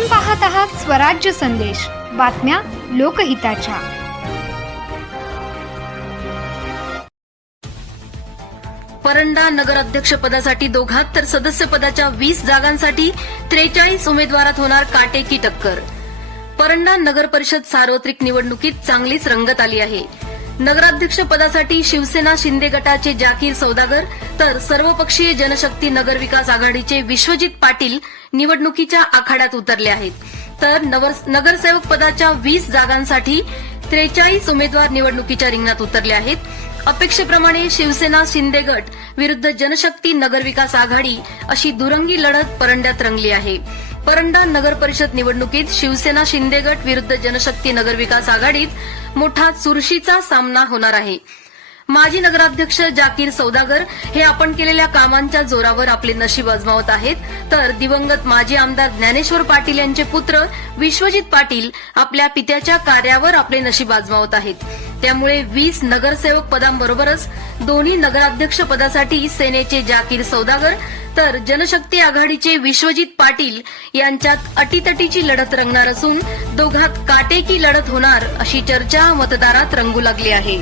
आपण पाहत आहात स्वराज्य संदेश. बातम्या लोकहिताच्या. परंडा नगराध्यक्ष पदासाठी दोघात तर सदस्य पदाच्या वीस जागांसाठी त्रेचाळीस उमेदवारात होणार काटेकी टक्कर. परंडा नगर परिषद सार्वत्रिक निवडणुकीत चांगलीच रंगत आली आहे. नगराध्यक्ष पदासाठी शिवसेना शिंदे गटाचे जाकीर सौदागर तर सर्वपक्षीय जनशक्ती नगर विकास आघाडीचे विश्वजित पाटील निवडणुकीच्या आखाड्यात उतरले आहेत. तर नवर- नगरसेवक पदाच्या वीस जागांसाठी त्रेचाळीस उमेदवार निवडणुकीच्या रिंगणात उतरले आहेत. अपेक्षेप्रमाणे शिवसेना शिंदे गट विरुद्ध जनशक्ती नगर विकास आघाडी अशी दुरंगी लढत परंड्यात रंगली आहे. परंडा नगर परिषद निवडणुकीत शिवसेना शिंदे गट विरुद्ध जनशक्ती नगरविकास आघाडीत मोठा चुरशीचा सामना होणार आहे. माजी नगराध्यक्ष जाकीर सौदागर हे आपण केलेल्या कामांच्या जोरावर आपले नशीब अजमावत आहेत. तर दिवंगत माजी आमदार ज्ञानेश्वर पाटील यांचे पुत्र विश्वजित पाटील आपल्या पित्याच्या कार्यावर आपले नशीब आजमावत आहेत. त्यामुळे वीस नगरसेवक पदांबरोबरच दोन्ही नगराध्यक्ष पदासाठी सेनेचे जाकीर सौदागर तर जनशक्ती आघाडीचे विश्वजित पाटील यांच्यात अटीतटीची लढत रंगणार असून दोघात काटेकी लढत होणार अशी चर्चा मतदारात रंगू लागली आहे.